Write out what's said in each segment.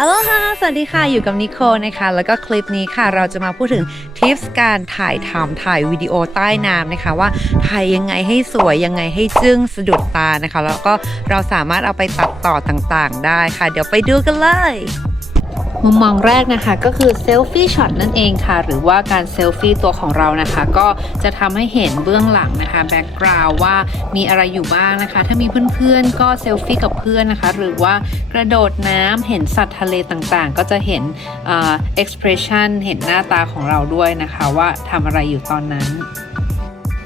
อโลฮาสวัสดีค่ะ อยู่กับนิโคนะคะ แล้วก็คลิปนี้ค่ะ เราจะมาพูดถึงทิปส์การถ่ายทำถ่ายวิดีโอใต้น้ำนะคะ ว่าถ่ายยังไงให้สวยยังไงให้จึ้งสะดุดตานะคะ แล้วก็เราสามารถเอาไปตัดต่อต่างๆ ได้ค่ะ เดี๋ยวไปดูกันเลย มุมมองแรกนะคะก็คือเซลฟี่ช็อตนั่นเองค่ะ หรือว่าการเซลฟี่ตัวของเรานะคะ ก็จะทำให้เห็นเบื้องหลังนะคะแบ็กกราวว่ามีอะไรอยู่บ้างนะคะ ถ้ามีเพื่อนๆก็เซลฟี่กับเพื่อนนะคะ หรือว่ากระโดดน้ำเห็นสัตว์ทะเลต่างๆ ก็จะเห็นเอ่อ expression เห็นหน้าตาของเราด้วยนะคะ ว่าทำอะไรอยู่ตอนนั้น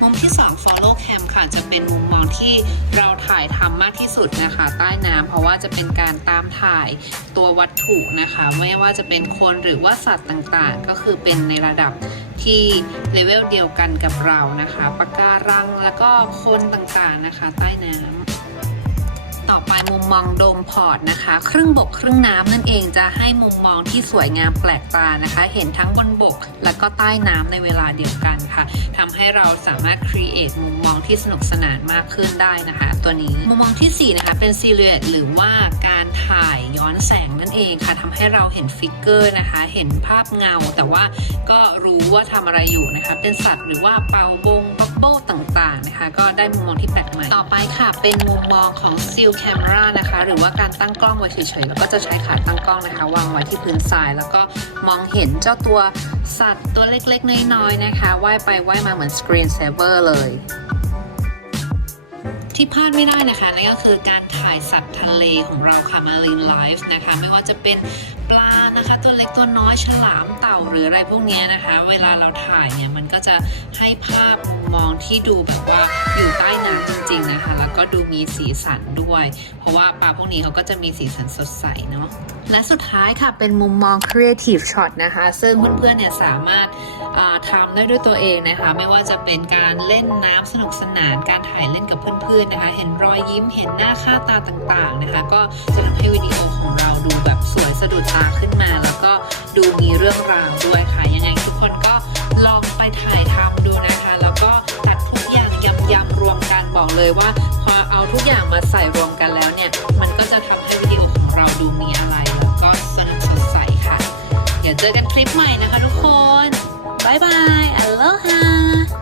มุมที่2 โลโก้แคมค่ะจะเป็นมุมมองที่เราถ่ายทำมากที่สุดนะคะ ใต้น้ำเพราะว่าจะเป็นการตามถ่ายตัววัตถุนะคะ ไม่ว่าจะเป็นคนหรือว่าสัตว์ต่างๆ ก็คือเป็นในระดับที่เลเวลเดียวกันกับเรานะคะปะการังแล้วก็คนต่างๆนะคะ ใต้น้ำ ต่อไปมุมมองโดมพอร์ตนะคะ ครึ่งบกครึ่งน้ำนั่นเองจะให้มุมมองที่สวยงามแปลกตานะคะ เห็นทั้งบนบกและก็ใต้น้ำในเวลาเดียวกันค่ะทำให้เราสามารถ create มุมมองที่สนุกสนานมากขึ้นได้นะคะ ตัวนี้มุมมองทีสี่4 นะคะ เป็น silhouette หรือว่าการถ่ายย้อนแสงนั่นเองค่ะทำให้เราเห็นฟิกเกอร์นะคะ เห็นภาพเงา แต่ว่าก็รู้ว่าทำอะไรอยู่นะคะ เป็นสัตว์หรือว่าเป่าบงบับเบิลต่าง ได้มุมมองที่แปลกใหม่ ต่อไปค่ะ เป็นมุมมองของ still camera นะคะ หรือว่าการตั้งกล้องไว้เฉยๆ แล้วก็จะใช้ขาตั้งกล้องนะคะ วางไว้ที่พื้นทราย แล้วก็มองเห็นเจ้าตัวสัตว์ตัวเล็กๆ น้อยๆ นะคะว่ายไปว่ายมาเหมือน screen saver เลยที่พลาดไม่ได้นะคะนั่นก็คือการถ่ายสัตว์ทะเลของเราค่ะ Marine Life นะคะ ไม่ว่าจะเป็น ปลานะคะ ตัวเล็กตัวน้อยฉลามเต่าหรืออะไรพวกนี้นะคะ เวลาเราถ่ายเนี่ยมันก็จะให้ภาพมุมมองที่ดูแบบว่าอยู่ใต้น้ำจริงๆนะคะ แล้วก็ดูมีสีสันด้วย เพราะว่าปลาพวกนี้เขาก็จะมีสีสันสดใสเนาะและสุดท้ายค่ะเป็นมุมมอง Creative Shot นะคะ ซึ่งเพื่อนๆเนี่ยสามารถทำได้ด้วยตัวเองนะคะ ไม่ว่าจะเป็นการเล่นน้ำสนุกสนานการถ่ายเล่นกับเพื่อนๆนะคะ เห็นรอยยิ้มเห็นหน้าค่าตาต่างๆนะคะ ก็จะทำให้วิดีโอของเราดูแบบสวยสะดุดตาาขึ้นมา แล้วก็ดูมีเรื่องราวด้วยค่ะ ยังไงทุกคนก็ลองไปถ่ายทำดูนะคะ แล้วก็ตัดทุกอย่างยำยำรวมกันบอกเลยว่า พอเอาทุกอย่างมาใส่รวมกันแล้วเนี่ย มันก็จะทำให้วิดีโอของเราดูมีอะไร แล้วก็สนุกสดใสค่ะ เดี๋ยวเจอกันคลิปใหม่นะคะทุกคนบายบายอัลโลฮา